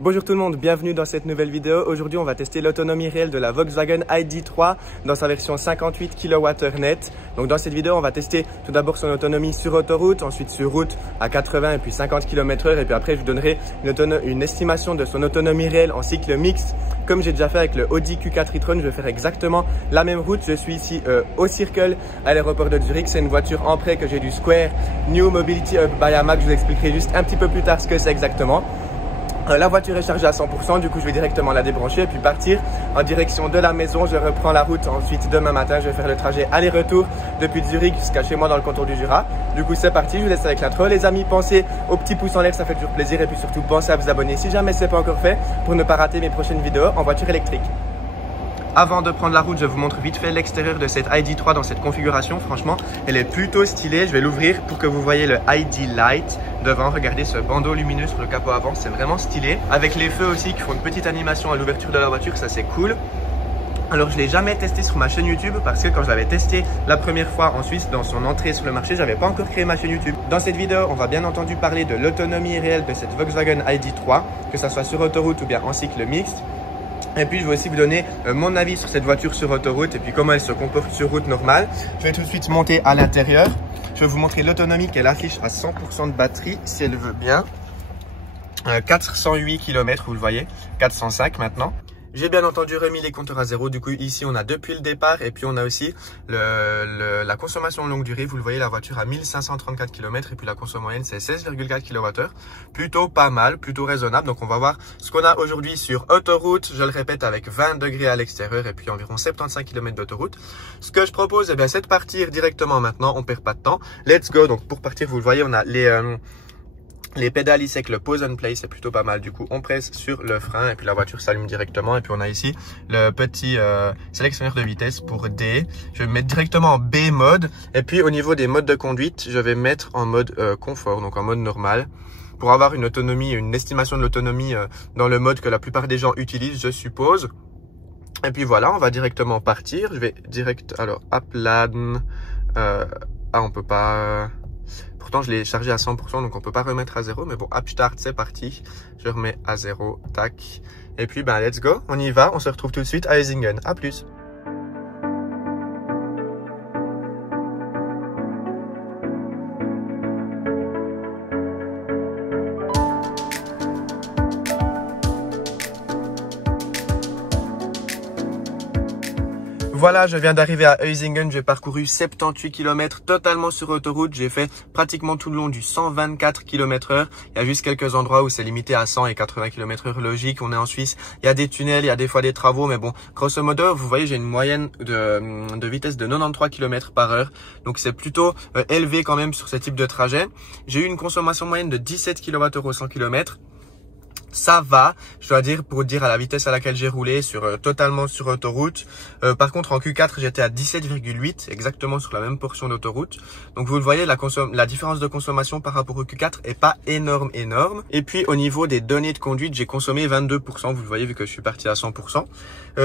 Bonjour tout le monde, bienvenue dans cette nouvelle vidéo. Aujourd'hui, on va tester l'autonomie réelle de la Volkswagen ID.3 dans sa version 58 kWh net. Donc dans cette vidéo, on va tester tout d'abord son autonomie sur autoroute, ensuite sur route à 80 et puis 50 km/h. Et puis après, je vous donnerai une estimation de son autonomie réelle en cycle mixte. Comme j'ai déjà fait avec le Audi Q4 e-tron, je vais faire exactement la même route. Je suis ici au Circle à l'aéroport de Zurich. C'est une voiture en prêt que j'ai du Square New Mobility Hub by AMAC. Je vous expliquerai juste un petit peu plus tard ce que c'est exactement. La voiture est chargée à 100%, du coup je vais directement la débrancher et puis partir en direction de la maison. Je reprends la route ensuite demain matin, je vais faire le trajet aller-retour depuis Zurich jusqu'à chez moi dans le canton du Jura. Du coup c'est parti, je vous laisse avec l'intro. Les amis, pensez au petit pouce en l'air, ça fait toujours plaisir, et puis surtout pensez à vous abonner si jamais ce n'est pas encore fait pour ne pas rater mes prochaines vidéos en voiture électrique. Avant de prendre la route, je vous montre vite fait l'extérieur de cette ID.3 dans cette configuration. Franchement, elle est plutôt stylée. Je vais l'ouvrir pour que vous voyez le ID Light devant. Regardez ce bandeau lumineux sur le capot avant, c'est vraiment stylé. Avec les feux aussi qui font une petite animation à l'ouverture de la voiture, ça c'est cool. Alors je ne l'ai jamais testé sur ma chaîne YouTube parce que quand je l'avais testé la première fois en Suisse dans son entrée sur le marché, j'avais pas encore créé ma chaîne YouTube. Dans cette vidéo, on va bien entendu parler de l'autonomie réelle de cette Volkswagen ID.3, que ça soit sur autoroute ou bien en cycle mixte. Et puis je vais aussi vous donner mon avis sur cette voiture sur autoroute et puis comment elle se comporte sur route normale. Je vais tout de suite monter à l'intérieur. Je vais vous montrer l'autonomie qu'elle affiche à 100% de batterie si elle veut bien. 408 km, vous le voyez, 405 maintenant. J'ai bien entendu remis les compteurs à zéro. Du coup, ici, on a depuis le départ et puis on a aussi la consommation longue durée. Vous le voyez, la voiture a 1534 km et puis la consommation moyenne, c'est 16,4 kWh. Plutôt pas mal, plutôt raisonnable. Donc, on va voir ce qu'on a aujourd'hui sur autoroute. Je le répète, avec 20 degrés à l'extérieur et puis environ 75 km d'autoroute. Ce que je propose, eh bien, c'est de partir directement maintenant. On perd pas de temps. Let's go. Donc, pour partir, vous le voyez, on a les pédales ici avec le pause and play, c'est plutôt pas mal. Du coup, on presse sur le frein et puis la voiture s'allume directement. Et puis, on a ici le petit sélectionneur de vitesse pour D. Je vais mettre directement en B mode. Et puis, au niveau des modes de conduite, je vais mettre en mode confort, donc en mode normal, pour avoir une autonomie, une estimation de l'autonomie dans le mode que la plupart des gens utilisent, je suppose. Et puis voilà, on va directement partir. Je vais direct, alors, Upland. On peut pas... Pourtant, je l'ai chargé à 100%, donc on peut pas remettre à zéro. Mais bon, App Start, c'est parti. Je remets à zéro, tac. Et puis, ben, let's go. On y va. On se retrouve tout de suite à Eysingen. À plus. Voilà, je viens d'arriver à Eysingen, j'ai parcouru 78 km totalement sur autoroute, j'ai fait pratiquement tout le long du 124 km/h. Il y a juste quelques endroits où c'est limité à 100 et 80 km/h, logique, on est en Suisse, il y a des tunnels, il y a des fois des travaux, mais bon, grosso modo, vous voyez, j'ai une moyenne de vitesse de 93 km/h, donc c'est plutôt élevé quand même sur ce type de trajet. J'ai eu une consommation moyenne de 17 kWh au 100 km. Ça va, je dois dire, pour dire à la vitesse à laquelle j'ai roulé totalement sur autoroute. Par contre, en Q4, j'étais à 17,8, exactement sur la même portion d'autoroute. Donc, vous le voyez, la différence de consommation par rapport au Q4 est pas énorme. Et puis, au niveau des données de conduite, j'ai consommé 22%. Vous le voyez, vu que je suis parti à 100%.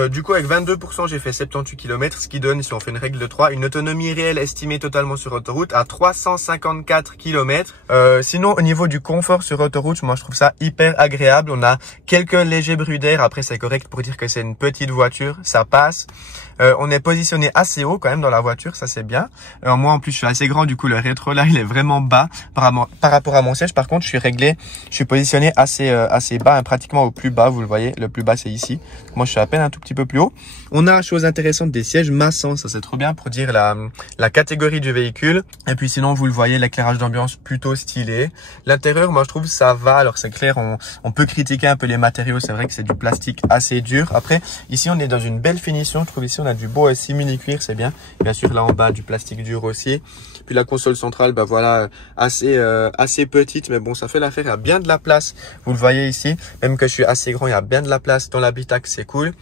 Du coup, avec 22%, j'ai fait 78 km, ce qui donne, si on fait une règle de 3, une autonomie réelle estimée totalement sur autoroute à 354 km. Sinon, au niveau du confort sur autoroute, moi, je trouve ça hyper agréable. On a quelques légers bruits d'air. Après, c'est correct pour dire que c'est une petite voiture. Ça passe. On est positionné assez haut quand même dans la voiture. Ça, c'est bien. Moi, en plus, je suis assez grand. Du coup, le rétro, là, il est vraiment bas par rapport à mon siège. Par contre, je suis positionné assez bas, hein, pratiquement au plus bas. Vous le voyez, le plus bas, c'est ici. Moi, je suis à peine un tout petit peu plus haut. On a, chose intéressante, des sièges massants. Ça, c'est trop bien pour dire la catégorie du véhicule. Et puis, sinon, vous le voyez, l'éclairage d'ambiance plutôt stylé. L'intérieur, moi, je trouve ça va. Alors, c'est clair, on peut critiquer un peu les matériaux. C'est vrai que c'est du plastique assez dur. Après, ici, on est dans une belle finition. Je trouve ici, on a du beau simili-cuir. C'est bien. Bien sûr, là, en bas, du plastique dur aussi. Puis, la console centrale, bah voilà, assez petite. Mais bon, ça fait l'affaire. Il y a bien de la place. Vous le voyez ici. Même que je suis assez grand, il y a bien de la place dans l'habitacle. C'est cool.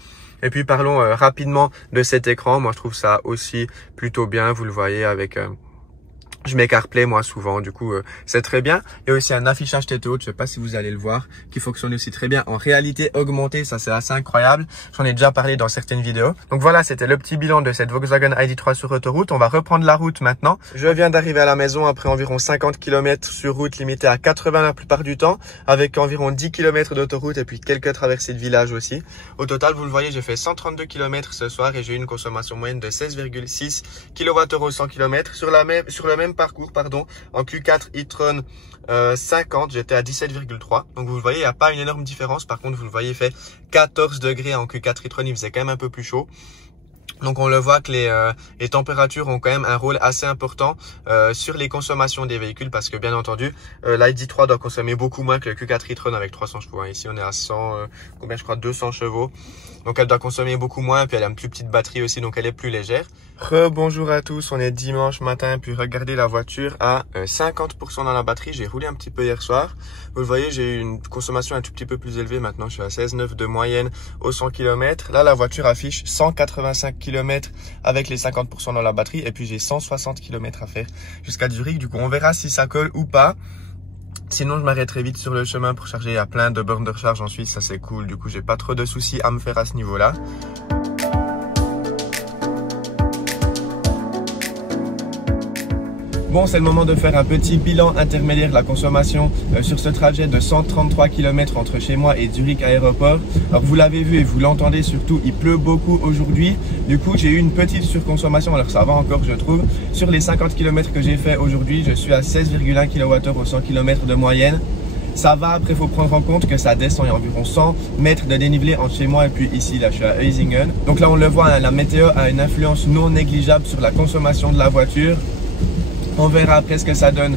Et puis, parlons rapidement de cet écran. Moi, je trouve ça aussi plutôt bien. Vous le voyez avec Je mets CarPlay moi souvent, du coup c'est très bien. Il y a aussi un affichage tête haute, je sais pas si vous allez le voir, qui fonctionne aussi très bien en réalité augmentée, ça c'est assez incroyable. J'en ai déjà parlé dans certaines vidéos. Donc voilà, c'était le petit bilan de cette Volkswagen ID.3 sur autoroute. On va reprendre la route maintenant. Je viens d'arriver à la maison après environ 50 km sur route limitée à 80 la plupart du temps, avec environ 10 km d'autoroute et puis quelques traversées de village aussi. Au total, vous le voyez, j'ai fait 132 km ce soir et j'ai eu une consommation moyenne de 16,6 kWh au 100 km. Sur le même parcours, en Q4 e-tron 50, j'étais à 17,3. Donc vous le voyez, il n'y a pas une énorme différence. Par contre, vous le voyez, il fait 14 degrés en Q4 e-tron, il faisait quand même un peu plus chaud. Donc on le voit que les températures ont quand même un rôle assez important sur les consommations des véhicules, parce que bien entendu l'ID.3 doit consommer beaucoup moins que le Q4 e-tron avec 300 chevaux. Ici on est à 100, combien je crois, 200 chevaux. Donc elle doit consommer beaucoup moins, puis elle a une plus petite batterie aussi, donc elle est plus légère. Bonjour à tous, on est dimanche matin, puis regardez la voiture à 50% dans la batterie. J'ai roulé un petit peu hier soir. Vous le voyez, j'ai eu une consommation un tout petit peu plus élevée. Maintenant, je suis à 16,9 de moyenne au 100 km. Là, la voiture affiche 185 km avec les 50% dans la batterie. Et puis, j'ai 160 km à faire jusqu'à Zurich. Du coup, on verra si ça colle ou pas. Sinon, je m'arrêterai vite sur le chemin pour charger. Il y a plein de bornes de recharge en Suisse, ça c'est cool. Du coup, j'ai pas trop de soucis à me faire à ce niveau-là. Bon, c'est le moment de faire un petit bilan intermédiaire de la consommation sur ce trajet de 133 km entre chez moi et Zurich aéroport. Alors vous l'avez vu et vous l'entendez surtout, il pleut beaucoup aujourd'hui. Du coup, j'ai eu une petite surconsommation, alors ça va encore je trouve. Sur les 50 km que j'ai fait aujourd'hui, je suis à 16,1 kWh au 100 km de moyenne. Ça va, après il faut prendre en compte que ça descend, il y a environ 100 mètres de dénivelé entre chez moi et puis ici, là je suis à Eusingen. Donc là on le voit, hein, la météo a une influence non négligeable sur la consommation de la voiture. On verra après ce que ça donne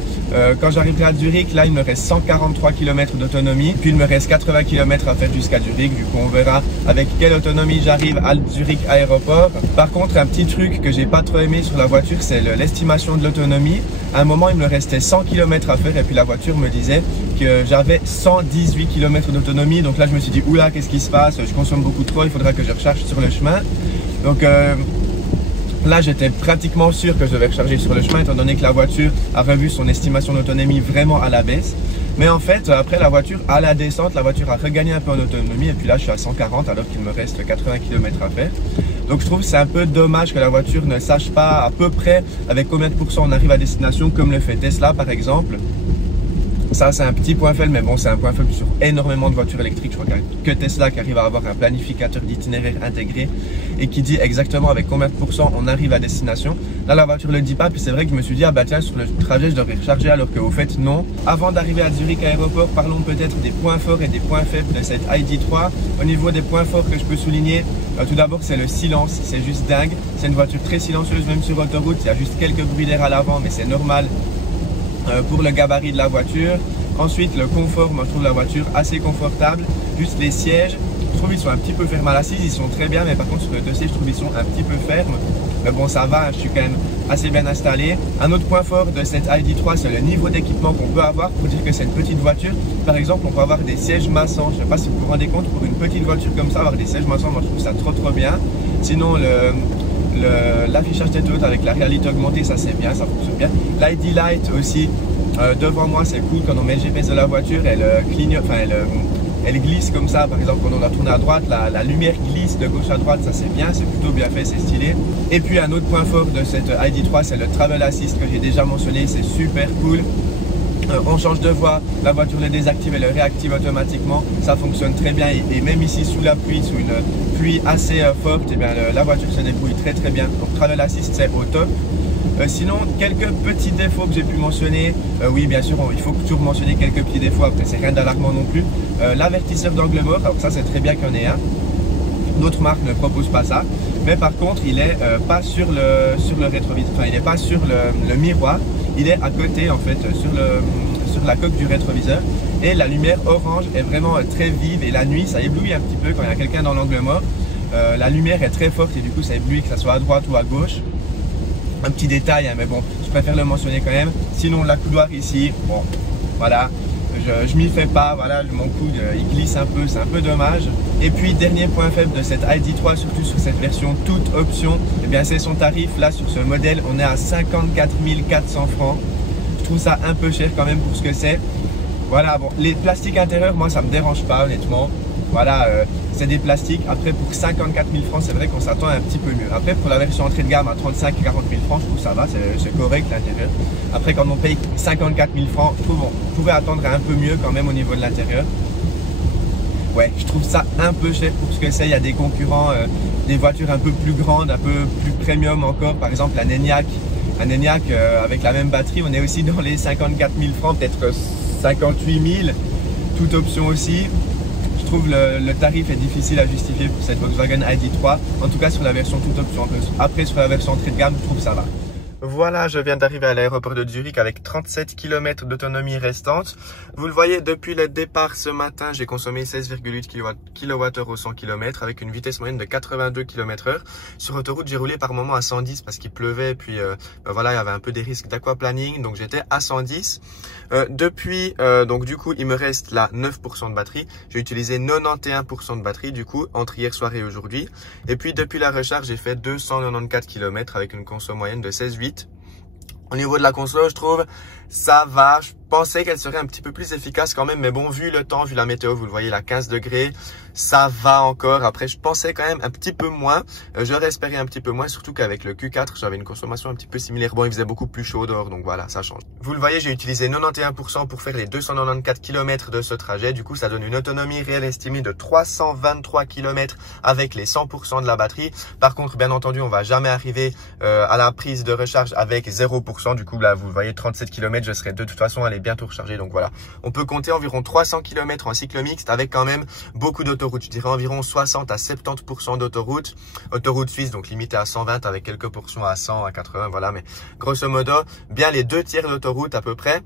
quand j'arriverai à Zurich. Là, il me reste 143 km d'autonomie. Puis, il me reste 80 km à faire jusqu'à Zurich. Du coup, on verra avec quelle autonomie j'arrive à Zurich aéroport. Par contre, un petit truc que j'ai pas trop aimé sur la voiture, c'est l'estimation de l'autonomie. À un moment, il me restait 100 km à faire. Et puis, la voiture me disait que j'avais 118 km d'autonomie. Donc là, je me suis dit, oula, qu'est-ce qui se passe? Je consomme beaucoup trop. Il faudra que je recharge sur le chemin. Donc, là, j'étais pratiquement sûr que je devais recharger sur le chemin, étant donné que la voiture a revu son estimation d'autonomie vraiment à la baisse. Mais en fait, après la voiture, à la descente, la voiture a regagné un peu en autonomie. Et puis là, je suis à 140 alors qu'il me reste 80 km à faire. Donc je trouve que c'est un peu dommage que la voiture ne sache pas à peu près avec combien de pourcents on arrive à destination, comme le fait Tesla par exemple. Ça, c'est un petit point faible, mais bon, c'est un point faible sur énormément de voitures électriques. Je crois qu'il n'y a que Tesla qui arrive à avoir un planificateur d'itinéraire intégré et qui dit exactement avec combien de pourcents on arrive à destination. Là, la voiture ne le dit pas, puis c'est vrai que je me suis dit, ah bah tiens, sur le trajet, je devrais recharger, alors qu'au fait, non. Avant d'arriver à Zurich aéroport, parlons peut-être des points forts et des points faibles de cette ID.3. Au niveau des points forts que je peux souligner, tout d'abord, c'est le silence. C'est juste dingue. C'est une voiture très silencieuse, même sur autoroute. Il y a juste quelques bruits d'air à l'avant, mais c'est normal pour le gabarit de la voiture. Ensuite, le confort, moi je trouve la voiture assez confortable. Juste les sièges, je trouve ils sont un petit peu fermes à l'assise, ils sont très bien, mais par contre sur le dossier je trouve ils sont un petit peu fermes. Mais bon, ça va, je suis quand même assez bien installé. Un autre point fort de cette ID.3, c'est le niveau d'équipement qu'on peut avoir. Pour dire que c'est une petite voiture, par exemple, on peut avoir des sièges massants. Je ne sais pas si vous vous rendez compte, pour une petite voiture comme ça, avoir des sièges massants, moi je trouve ça trop bien. Sinon, l'affichage tête haute avec la réalité augmentée, ça c'est bien, ça fonctionne bien. L'ID Light aussi, devant moi c'est cool, quand on met le GPS de la voiture, elle clignote, enfin elle glisse comme ça. Par exemple, quand on a tourné à droite, la lumière glisse de gauche à droite, ça c'est bien, c'est plutôt bien fait, c'est stylé. Et puis un autre point fort de cette ID.3, c'est le Travel Assist que j'ai déjà mentionné, c'est super cool. On change de voie, la voiture le désactive et le réactive automatiquement, ça fonctionne très bien, et même ici sous la pluie, sous une pluie assez forte, et bien, la voiture se débrouille très bien. Donc Travel Assist c'est au top. Sinon, quelques petits défauts que j'ai pu mentionner, oui bien sûr il faut toujours mentionner quelques petits défauts, après c'est rien d'alarmant non plus. L'avertisseur d'angle mort, alors ça c'est très bien qu'il y en ait un. D'autres marques ne proposent pas ça, mais par contre il est pas sur le rétroviseur, enfin il n'est pas sur le miroir, il est à côté en fait sur la coque du rétroviseur, et la lumière orange est vraiment très vive, et la nuit ça éblouit un petit peu quand il y a quelqu'un dans l'angle mort. La lumière est très forte et du coup ça éblouit, que ça soit à droite ou à gauche. Un petit détail, hein, mais bon, je préfère le mentionner quand même. Sinon, la couloir ici, bon, voilà. je m'y fais pas, voilà, mon coude il glisse un peu, c'est un peu dommage. Et puis dernier point faible de cette ID.3, surtout sur cette version toute option, eh bien c'est son tarif. Là sur ce modèle, on est à 54 400 francs. Je trouve ça un peu cher quand même pour ce que c'est. Voilà, bon, les plastiques intérieurs, moi ça me dérange pas honnêtement. Voilà, c'est des plastiques. Après pour 54 000 francs, c'est vrai qu'on s'attend un petit peu mieux. Après pour la version entrée de gamme à 35 et 40 000 francs, je trouve ça va, c'est correct l'intérieur. Après quand on paye 54 000 francs, je trouve on pouvait attendre un peu mieux quand même au niveau de l'intérieur. Ouais, je trouve ça un peu cher pour ce que c'est. Il y a des concurrents, des voitures un peu plus grandes, un peu plus premium encore. Par exemple la Enyaq. Un Enyaq avec la même batterie, on est aussi dans les 54 000 francs, peut-être 58 000, toute option aussi. Je trouve le tarif est difficile à justifier pour cette Volkswagen ID.3, en tout cas sur la version toute option. Après sur la version entrée de gamme, je trouve ça va. Voilà, je viens d'arriver à l'aéroport de Zurich avec 37 km d'autonomie restante. Vous le voyez, depuis le départ ce matin, j'ai consommé 16,8 kWh au 100 km avec une vitesse moyenne de 82 km/h. Sur autoroute, j'ai roulé par moment à 110 parce qu'il pleuvait, puis voilà, il y avait un peu des risques d'aquaplaning, donc j'étais à 110. Donc du coup, il me reste là 9% de batterie. J'ai utilisé 91% de batterie du coup entre hier soir et aujourd'hui. Et puis depuis la recharge, j'ai fait 294 km avec une conso moyenne de 16,8. Au niveau de la console, je trouve ça va. Je pensais qu'elle serait un petit peu plus efficace quand même, mais bon, vu le temps, vu la météo, vous le voyez, là 15 degrés, ça va encore. Après, je pensais quand même un petit peu moins. J'aurais espéré un petit peu moins, surtout qu'avec le Q4, j'avais une consommation un petit peu similaire. Bon, il faisait beaucoup plus chaud dehors, donc voilà, ça change. Vous le voyez, j'ai utilisé 91% pour faire les 294 km de ce trajet. Du coup, ça donne une autonomie réelle estimée de 323 km avec les 100% de la batterie. Par contre, bien entendu, on va jamais arriver à la prise de recharge avec 0%. Du coup, là, vous voyez, 37 km, je serai de toute façon allé bientôt recharger. Donc voilà, on peut compter environ 300 km en cycle mixte avec quand même beaucoup d'autoroutes. Je dirais environ 60 à 70% d'autoroutes. Autoroute suisse, donc limitée à 120 avec quelques portions à 100, à 80, voilà. Mais grosso modo, bien les 2/3 d'autoroute à peu près.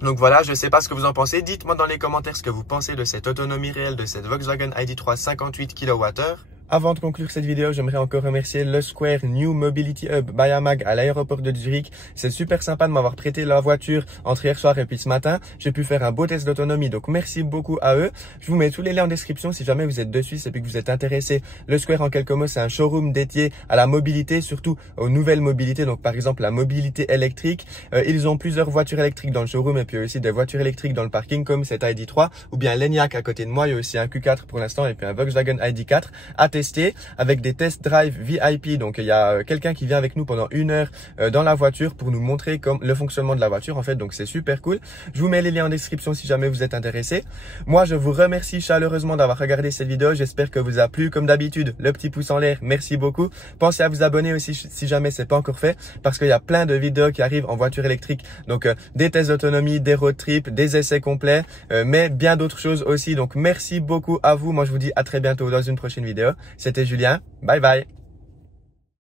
Donc voilà, je ne sais pas ce que vous en pensez. Dites-moi dans les commentaires ce que vous pensez de cette autonomie réelle de cette Volkswagen ID.3 58 kWh. Avant de conclure cette vidéo, j'aimerais encore remercier le Square New Mobility Hub by AMAG à l'aéroport de Zurich. C'est super sympa de m'avoir prêté la voiture entre hier soir et puis ce matin. J'ai pu faire un beau test d'autonomie, donc merci beaucoup à eux. Je vous mets tous les liens en description si jamais vous êtes de Suisse et puis que vous êtes intéressé. Le Square, en quelques mots, c'est un showroom dédié à la mobilité, surtout aux nouvelles mobilités. Donc par exemple la mobilité électrique. Ils ont plusieurs voitures électriques dans le showroom et puis aussi des voitures électriques dans le parking comme cette ID.3 ou bien l'Enyaq à côté de moi. Il y a aussi un Q4 pour l'instant et puis un Volkswagen ID.4 à tester avec des test drive VIP. Donc il y a quelqu'un qui vient avec nous pendant 1 heure dans la voiture pour nous montrer comme le fonctionnement de la voiture en fait. Donc c'est super cool. Je vous mets les liens en description si jamais vous êtes intéressé. Moi je vous remercie chaleureusement d'avoir regardé cette vidéo. J'espère que vous a plu. Comme d'habitude, le petit pouce en l'air, merci beaucoup. Pensez à vous abonner aussi si jamais c'est pas encore fait parce qu'il y a plein de vidéos qui arrivent en voiture électrique. Donc des tests d'autonomie, des road trips, des essais complets, mais bien d'autres choses aussi. Donc merci beaucoup à vous. Moi je vous dis à très bientôt dans une prochaine vidéo. C'était Julien. Bye bye.